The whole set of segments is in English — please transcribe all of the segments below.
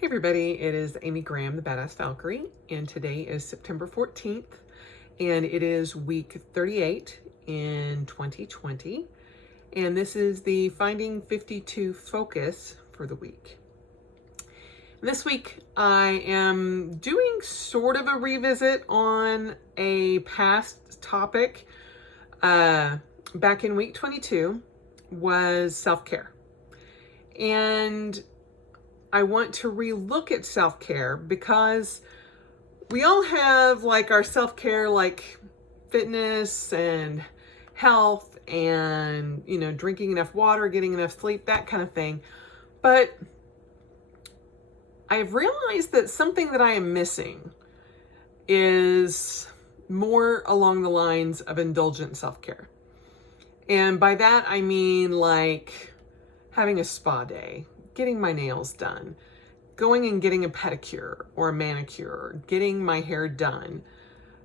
Hey everybody, it is Amy Graham, the Badass Valkyrie, and today is September 14th, and it is week 38 in 2020, and this is the Finding 52 focus for the week. And this week, I am doing sort of a revisit on a past topic. Back in week 22 was self-care, and I want to relook at self-care because we all have like our self-care, like fitness and health and, drinking enough water, getting enough sleep, that kind of thing. But I've realized that something that I am missing is more along the lines of indulgent self-care. And by that, I mean like having a spa day, getting my nails done, going and getting a pedicure or a manicure, getting my hair done,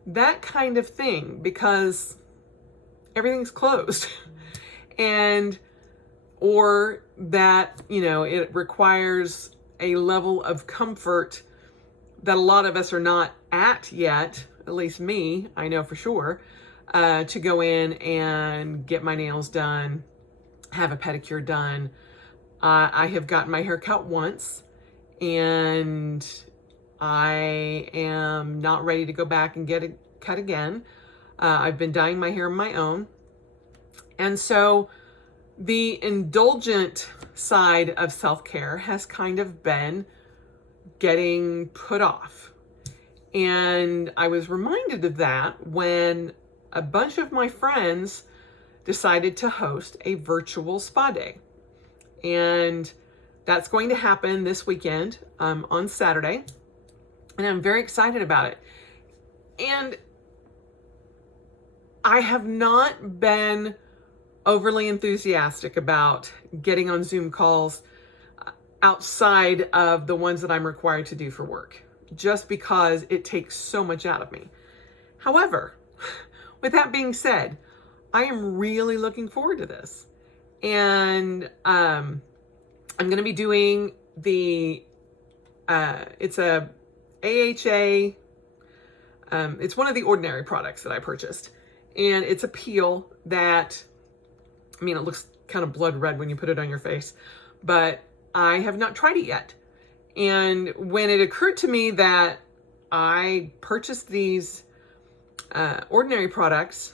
that kind of thing, because everything's closed. Or that, it requires a level of comfort that a lot of us are not at yet, at least me, I know for sure, to go in and get my nails done, have a pedicure done. I have gotten my hair cut once, and I am not ready to go back and get it cut again. I've been dyeing my hair on my own. And so the indulgent side of self-care has kind of been getting put off. And I was reminded of that when a bunch of my friends decided to host a virtual spa day. And that's going to happen this weekend on Saturday. And I'm very excited about it. And I have not been overly enthusiastic about getting on Zoom calls outside of the ones that I'm required to do for work, just because it takes so much out of me. However, with that being said, I am really looking forward to this. And I'm going to be doing it's a AHA, it's one of the Ordinary products that I purchased. And it's a peel that, it looks kind of blood red when you put it on your face, but I have not tried it yet. And when it occurred to me that I purchased these Ordinary products,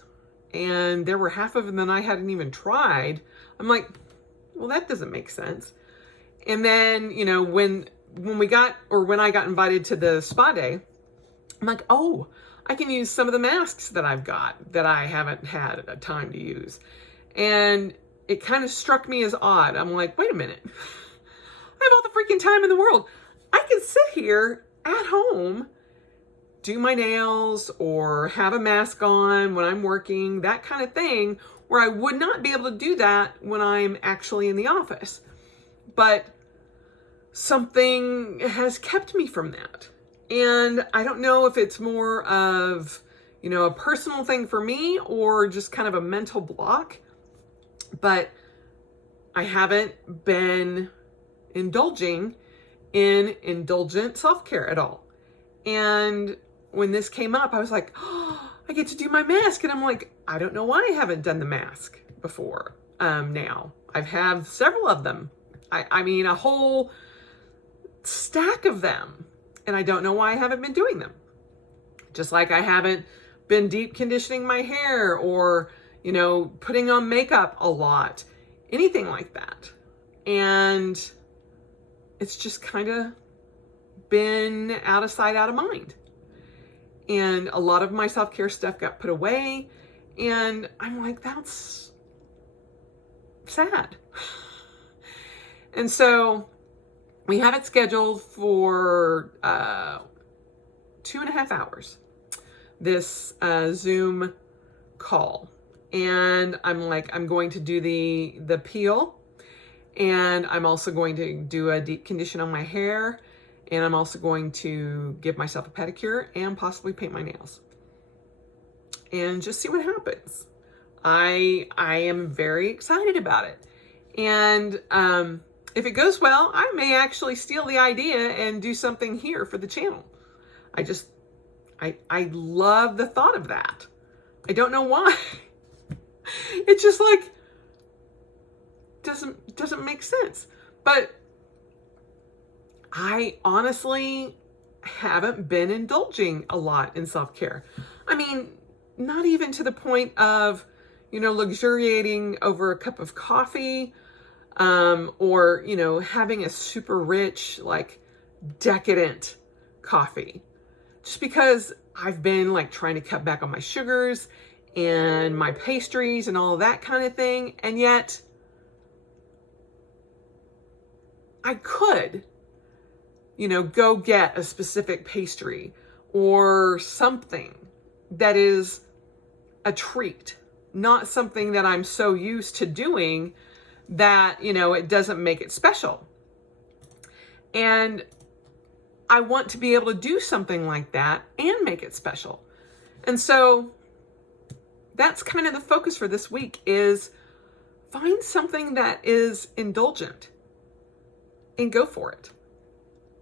and there were half of them that I hadn't even tried, I'm like, well, that doesn't make sense. And then, when I got invited to the spa day, I'm like, oh, I can use some of the masks that I've got that I haven't had a time to use. And it kind of struck me as odd. I'm like, wait a minute. I have all the freaking time in the world. I can sit here at home, do my nails, or have a mask on when I'm working, that kind of thing, where I would not be able to do that when I'm actually in the office. But something has kept me from that. And I don't know if it's more of, a personal thing for me or just kind of a mental block, but I haven't been indulging in indulgent self-care at all. And when this came up, I was like, oh, I get to do my mask. And I'm like, I don't know why I haven't done the mask before. Now I've had several of them. A whole stack of them. And I don't know why I haven't been doing them. Just like I haven't been deep conditioning my hair or, putting on makeup a lot, anything like that. And it's just kind of been out of sight, out of mind. And a lot of my self-care stuff got put away. And I'm like, that's sad. And so we have it scheduled for 2.5 hours, this Zoom call. And I'm going to do the peel, and I'm also going to do a deep condition on my hair, and I'm also going to give myself a pedicure and possibly paint my nails and just see what happens. I am very excited about it. And if it goes well, I may actually steal the idea and do something here for the channel. I love the thought of that. I don't know why. It's just like, doesn't make sense. But I honestly haven't been indulging a lot in self-care. I mean, not even to the point of, luxuriating over a cup of coffee, or, having a super rich, like decadent coffee, just because I've been like trying to cut back on my sugars and my pastries and all of that kind of thing. And yet I could, go get a specific pastry or something that is a treat, not something that I'm so used to doing that, it doesn't make it special. And I want to be able to do something like that and make it special. And so that's kind of the focus for this week, is find something that is indulgent and go for it.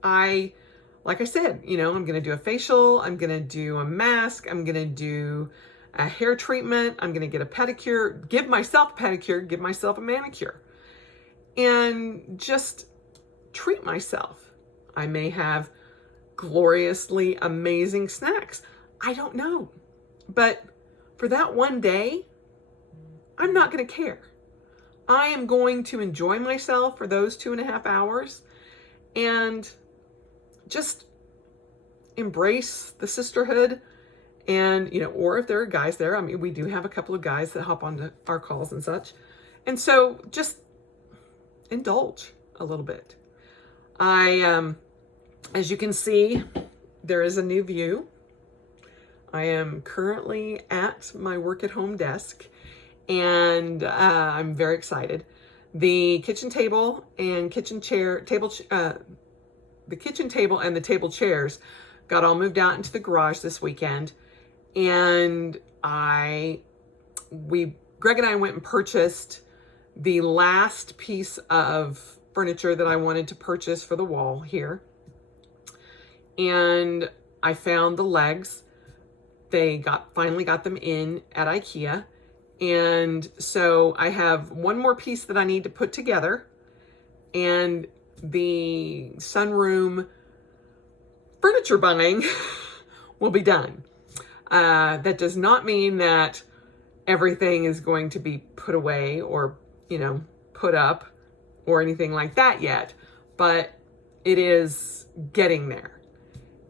Like I said, I'm going to do a facial. I'm going to do a mask. I'm going to do a hair treatment. I'm going to get a pedicure, give myself a pedicure, give myself a manicure, and just treat myself. I may have gloriously amazing snacks. I don't know. But for that one day, I'm not going to care. I am going to enjoy myself for those 2.5 hours and just embrace the sisterhood. And, or if there are guys there, I mean, we do have a couple of guys that hop onto our calls and such. And so just indulge a little bit. As you can see, there is a new view. I am currently at my work at home desk, and I'm very excited. The kitchen table and the kitchen table and the table chairs got all moved out into the garage this weekend. And Greg and I went and purchased the last piece of furniture that I wanted to purchase for the wall here. And I found the legs. They finally got them in at IKEA. And so I have one more piece that I need to put together, and the sunroom furniture buying will be done. That does not mean that everything is going to be put away or, put up or anything like that yet, but it is getting there.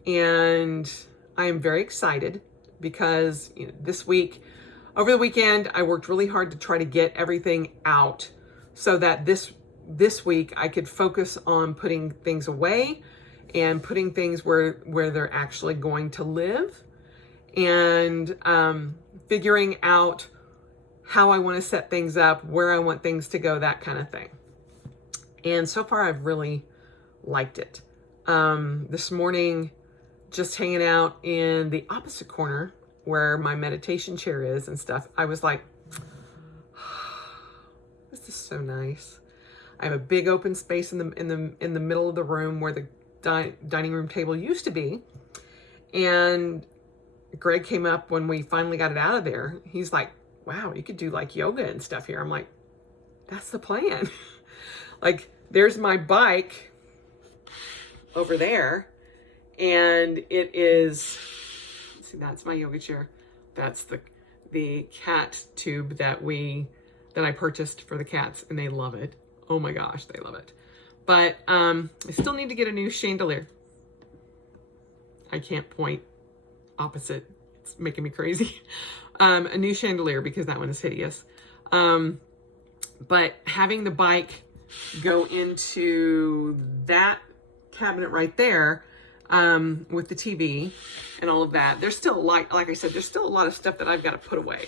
And I am very excited because over the weekend, I worked really hard to try to get everything out so that this week I could focus on putting things away and putting things where they're actually going to live, and figuring out how I want to set things up, where I want things to go, that kind of thing. And so far, I've really liked it. This morning, just hanging out in the opposite corner where my meditation chair is and stuff, I was like, this is so nice. I have a big open space in the middle of the room where the dining room table used to be. And Greg came up when we finally got it out of there. He's like, wow, you could do like yoga and stuff here. I'm like, that's the plan. Like, there's my bike over there, and it is, see, that's my yoga chair. That's the cat tube that I purchased for the cats, and they love it. Oh my gosh, they love it. But I still need to get a new chandelier. I can't point opposite. It's making me crazy. A new chandelier, because that one is hideous. But having the bike go into that cabinet right there, with the TV and all of that, there's still, like I said, there's still a lot of stuff that I've got to put away.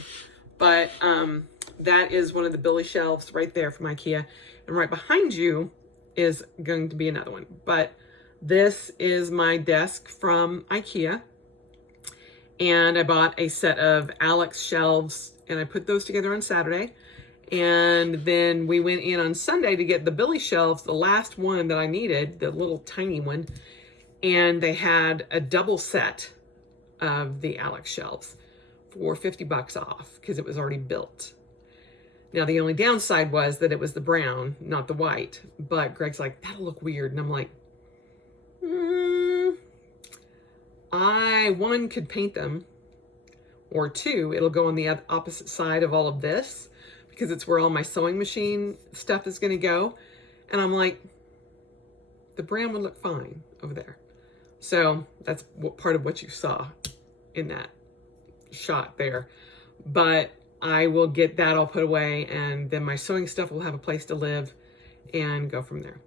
But that is one of the Billy shelves right there from IKEA. And right behind you is going to be another one. But this is my desk from IKEA. And I bought a set of Alex shelves, and I put those together on Saturday. And then we went in on Sunday to get the Billy shelves, the last one that I needed, the little tiny one. And they had a double set of the Alex shelves for $50 off because it was already built. Now, the only downside was that it was the brown, not the white. But Greg's like, that'll look weird. And I'm like, one, could paint them. Or two, it'll go on the opposite side of all of this because it's where all my sewing machine stuff is going to go. And I'm like, the brown would look fine over there. So that's part of what you saw in that shot there. But I will get that all put away, and then my sewing stuff will have a place to live and go from there.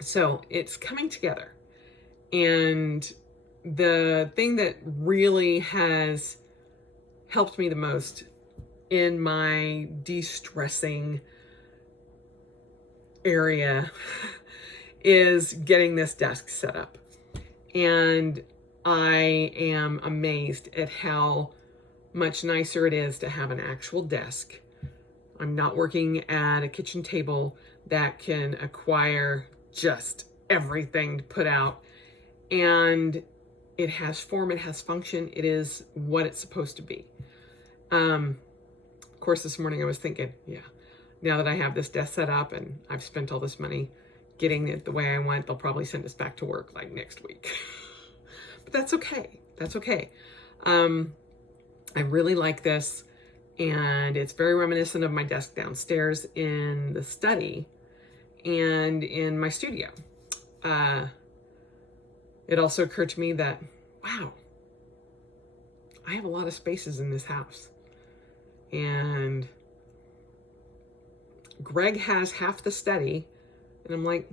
So it's coming together. And the thing that really has helped me the most in my de-stressing area is getting this desk set up. And I am amazed at how much nicer it is to have an actual desk. I'm not working at a kitchen table that can acquire just everything to put out. And it has form, it has function, it is what it's supposed to be. Of course, this morning I was thinking, yeah, now that I have this desk set up and I've spent all this money getting it the way I want, they'll probably send us back to work like next week. But that's okay. That's okay. I really like this, and it's very reminiscent of my desk downstairs in the study and in my studio. It also occurred to me that, wow, I have a lot of spaces in this house. And Greg has half the study, and I'm like,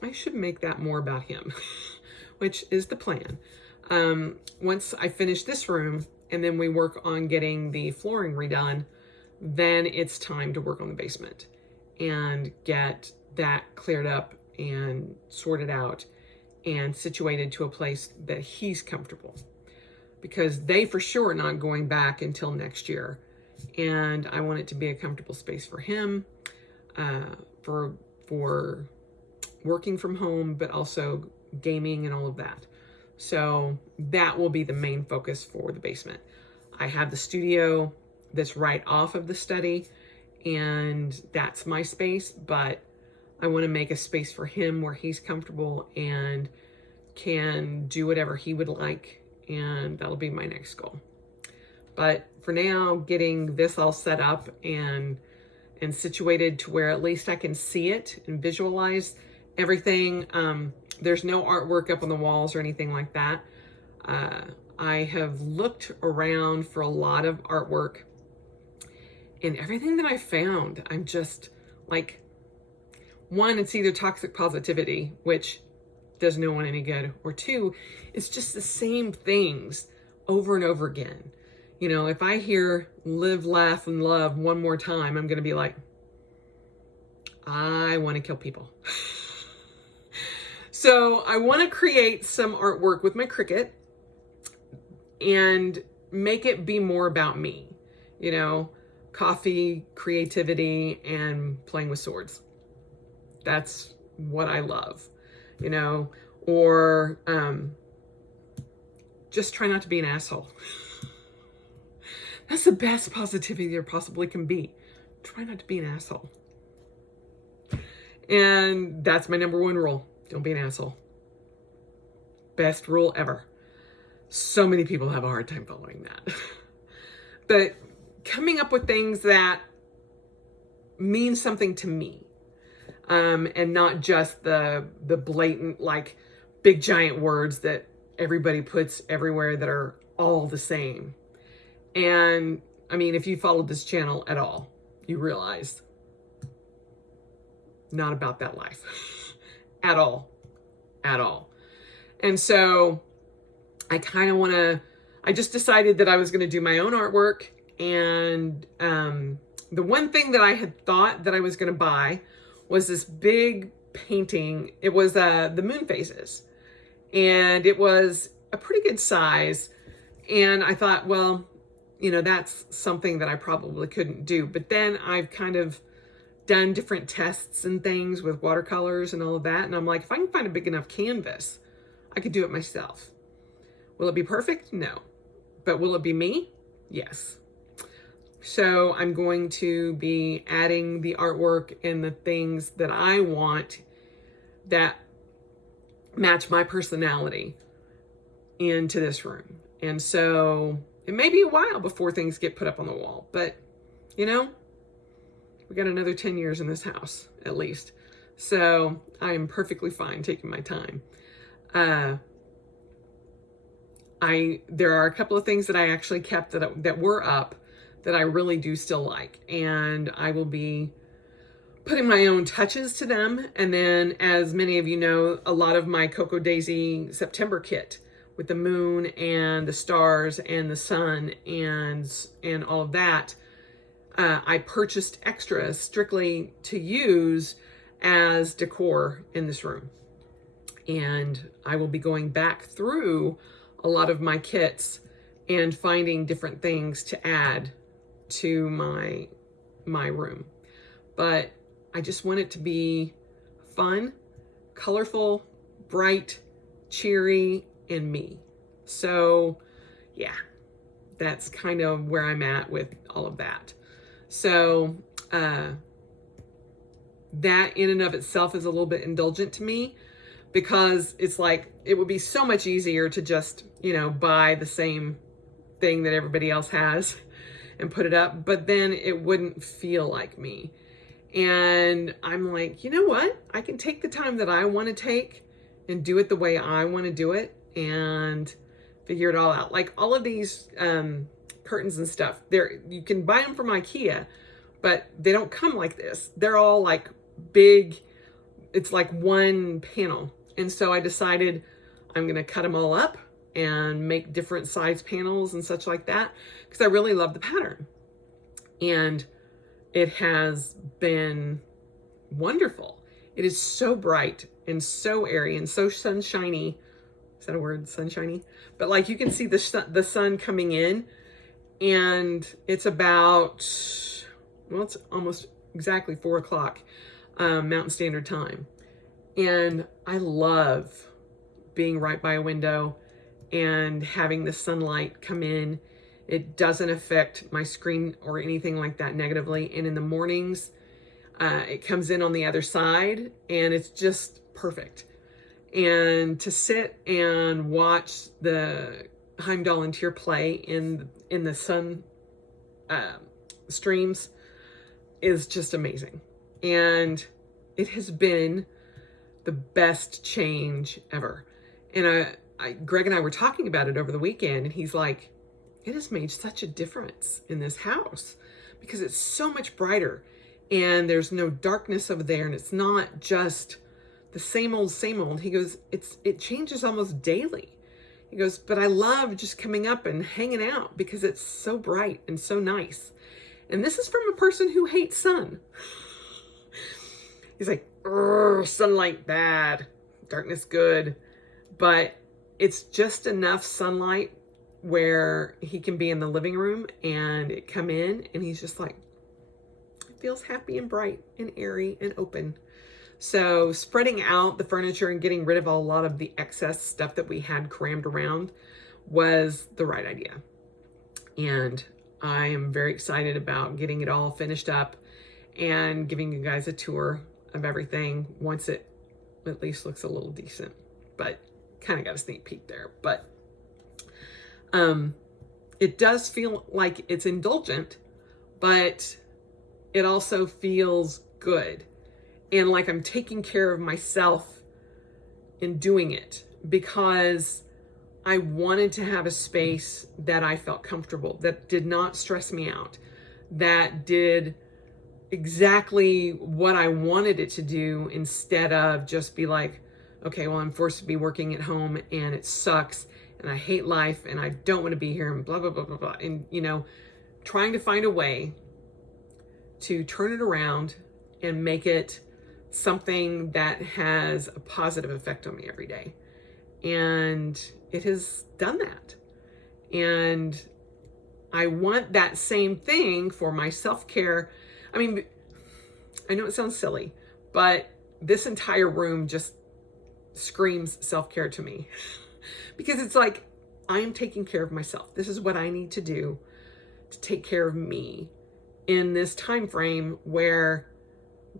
I should make that more about him, which is the plan. Once I finish this room and then we work on getting the flooring redone, then it's time to work on the basement and get that cleared up and sorted out and situated to a place that he's comfortable, because they for sure are not going back until next year. And I want it to be a comfortable space for him, for working from home, but also gaming and all of that. So that will be the main focus for the basement. I have the studio that's right off of the study, and that's my space, but I want to make a space for him where he's comfortable and can do whatever he would like, and that'll be my next goal. But for now, getting this all set up and situated to where at least I can see it and visualize everything. There's no artwork up on the walls or anything like that. I have looked around for a lot of artwork, and everything that I found, I'm just like, one, it's either toxic positivity, which does no one any good, or two, it's just the same things over and over again. You know, if I hear live, laugh, and love one more time, I'm going to be like, I want to kill people. So I want to create some artwork with my Cricut and make it be more about me, you know, coffee, creativity, and playing with swords. That's what I love, you know, or just try not to be an asshole. That's the best positivity there possibly can be. Try not to be an asshole. And that's my number one rule. Don't be an asshole. Best rule ever. So many people have a hard time following that. But coming up with things that mean something to me, and not just the blatant, like, big giant words that everybody puts everywhere that are all the same. And I mean, if you followed this channel at all, you realize not about that life at all. And so I kind of want to, I just decided that I was going to do my own artwork. And the one thing that I had thought that I was going to buy was this big painting. It was the moon phases, and it was a pretty good size. And I thought, well, that's something that I probably couldn't do. But then I've kind of done different tests and things with watercolors and all of that. And I'm like, if I can find a big enough canvas, I could do it myself. Will it be perfect? No. But will it be me? Yes. So I'm going to be adding the artwork and the things that I want that match my personality into this room. And so it may be a while before things get put up on the wall, but we got another 10 years in this house, at least. So I am perfectly fine taking my time. There are a couple of things that I actually kept that were up that I really do still like. And I will be putting my own touches to them. And then, as many of you know, a lot of my Cocoa Daisy September kit with the moon and the stars and the sun and all of that, I purchased extras strictly to use as decor in this room. And I will be going back through a lot of my kits and finding different things to add to my room. But I just want it to be fun, colorful, bright, cheery, and me. So yeah, that's kind of where I'm at with all of that. So that in and of itself is a little bit indulgent to me, because it's like, it would be so much easier to just, buy the same thing that everybody else has and put it up, but then it wouldn't feel like me. And I'm like, you know what? I can take the time that I want to take and do it the way I want to do it and figure it all out. Like all of these curtains and stuff, you can buy them from IKEA, but they don't come like this. They're all like big. It's like one panel. And so I decided I'm going to cut them all up and make different size panels and such like that, because I really love the pattern. And it has been wonderful. It is so bright and so airy and so sunshiny. Is that a word? Sunshiny? But like you can see the sun coming in, and it's about, it's almost exactly 4:00 Mountain Standard Time. And I love being right by a window and having the sunlight come in. It doesn't affect my screen or anything like that negatively. And in the mornings, it comes in on the other side, and it's just perfect. And to sit and watch the Heimdall and Tyr play in the sun streams is just amazing. And it has been the best change ever. And Greg and I were talking about it over the weekend, and he's like, it has made such a difference in this house because it's so much brighter and there's no darkness over there, and it's not just the same old, same old. He goes, it changes almost daily. He goes, but I love just coming up and hanging out because it's so bright and so nice. And this is from a person who hates sun. He's like, sunlight bad, darkness good. But it's just enough sunlight where he can be in the living room and it come in, and he's just like, it feels happy and bright and airy and open. So spreading out the furniture and getting rid of a lot of the excess stuff that we had crammed around was the right idea. And I am very excited about getting it all finished up and giving you guys a tour of everything once it at least looks a little decent. But kind of got a sneak peek there. But it does feel like it's indulgent, but it also feels good. And like I'm taking care of myself in doing it, because I wanted to have a space that I felt comfortable, that did not stress me out, that did exactly what I wanted it to do, instead of just be like, okay, well, I'm forced to be working at home and it sucks and I hate life and I don't want to be here and blah, blah, blah, blah, blah. And, trying to find a way to turn it around and make it something that has a positive effect on me every day. And it has done that. And I want that same thing for my self-care. I mean, I know it sounds silly, but this entire room just screams self-care to me because it's like, I am taking care of myself. This is what I need to do to take care of me in this time frame where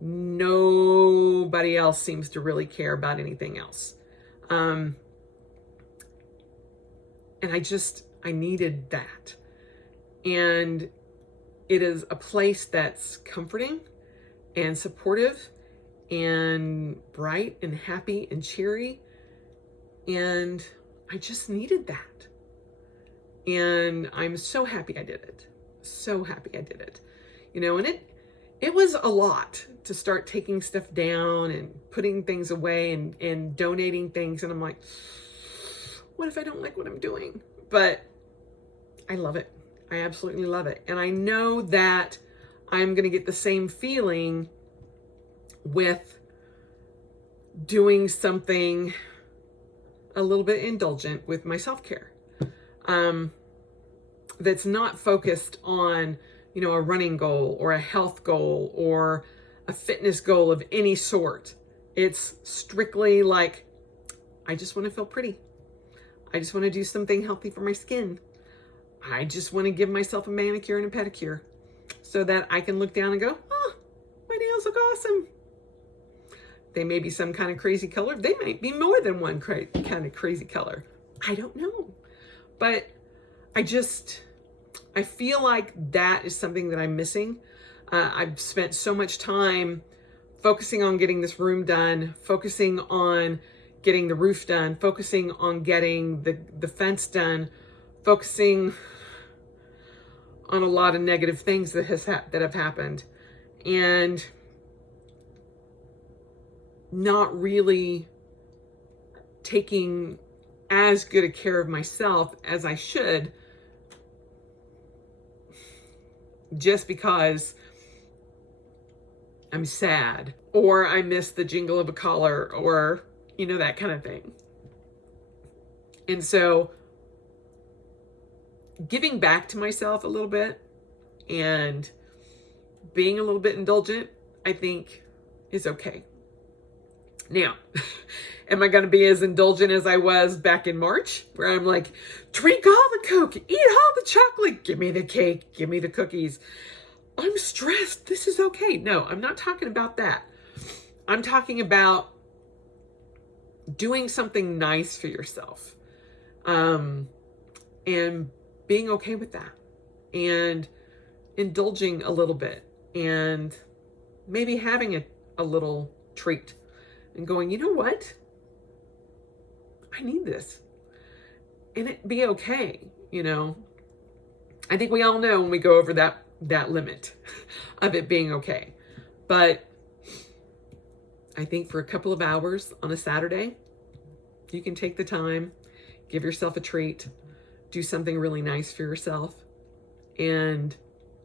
nobody else seems to really care about anything else. And I needed that. And it is a place that's comforting and supportive and bright and happy and cheery. And I just needed that. And I'm so happy I did it. So happy I did it. And it was a lot to start taking stuff down and putting things away and donating things. And I'm like, what if I don't like what I'm doing? But I love it. I absolutely love it. And I know that I'm going to get the same feeling with doing something a little bit indulgent with my self-care. That's not focused on, a running goal or a health goal or a fitness goal of any sort. It's strictly like, I just want to feel pretty. I just want to do something healthy for my skin. I just want to give myself a manicure and a pedicure so that I can look down and go, oh, my nails look awesome. They may be some kind of crazy color. They might be more than one kind of crazy color. I don't know. But I feel like that is something that I'm missing. I've spent so much time focusing on getting this room done, focusing on getting the roof done, focusing on getting the fence done, focusing on a lot of negative things that have happened, and not really taking as good a care of myself as I should, just because I'm sad or I miss the jingle of a collar or, that kind of thing. And so giving back to myself a little bit and being a little bit indulgent, I think is okay. Now, am I going to be as indulgent as I was back in March, where I'm like, drink all the Coke, eat all the chocolate, give me the cake, give me the cookies. I'm stressed. This is okay. No, I'm not talking about that. I'm talking about doing something nice for yourself, and being okay with that, and indulging a little bit, and maybe having a little treat. And going, you know what? I need this. And it be okay, I think we all know when we go over that limit of it being okay. But I think for a couple of hours on a Saturday, you can take the time, give yourself a treat, do something really nice for yourself, and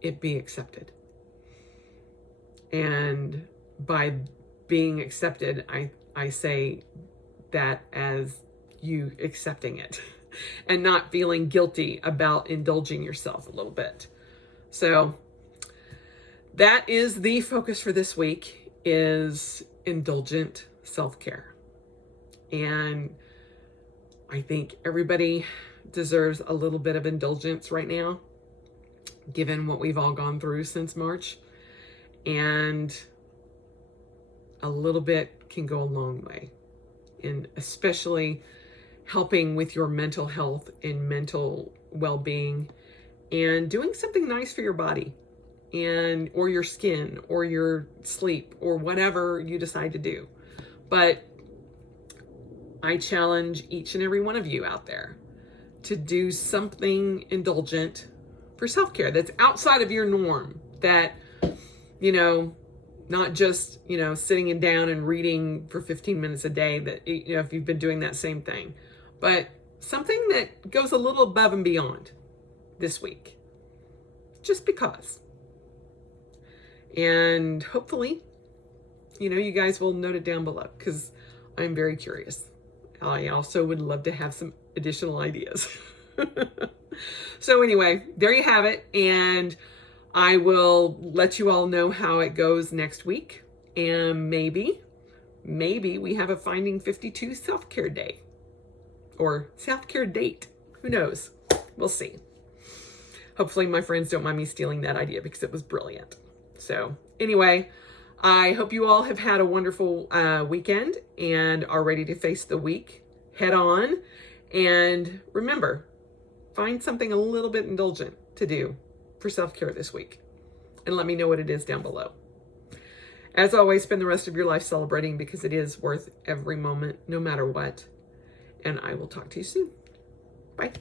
it be accepted. And by being accepted, I say that as you accepting it and not feeling guilty about indulging yourself a little bit. So that is the focus for this week, is indulgent self-care. And I think everybody deserves a little bit of indulgence right now, given what we've all gone through since March. And a little bit can go a long way, and especially helping with your mental health and mental well-being, and doing something nice for your body and or your skin or your sleep or whatever you decide to do. But I challenge each and every one of you out there to do something indulgent for self-care that's outside of your norm, that not just, sitting down and reading for 15 minutes a day, that, if you've been doing that same thing, but something that goes a little above and beyond this week, just because. And hopefully, you guys will note it down below, because I'm very curious. I also would love to have some additional ideas. So anyway, there you have it. And I will let you all know how it goes next week. And maybe we have a Finding 52 self-care day or self-care date. Who knows? We'll see. Hopefully my friends don't mind me stealing that idea because it was brilliant. So anyway, I hope you all have had a wonderful weekend and are ready to face the week head on. And remember, find something a little bit indulgent to do for self-care this week. And let me know what it is down below. As always, spend the rest of your life celebrating because it is worth every moment, no matter what. And I will talk to you soon. Bye.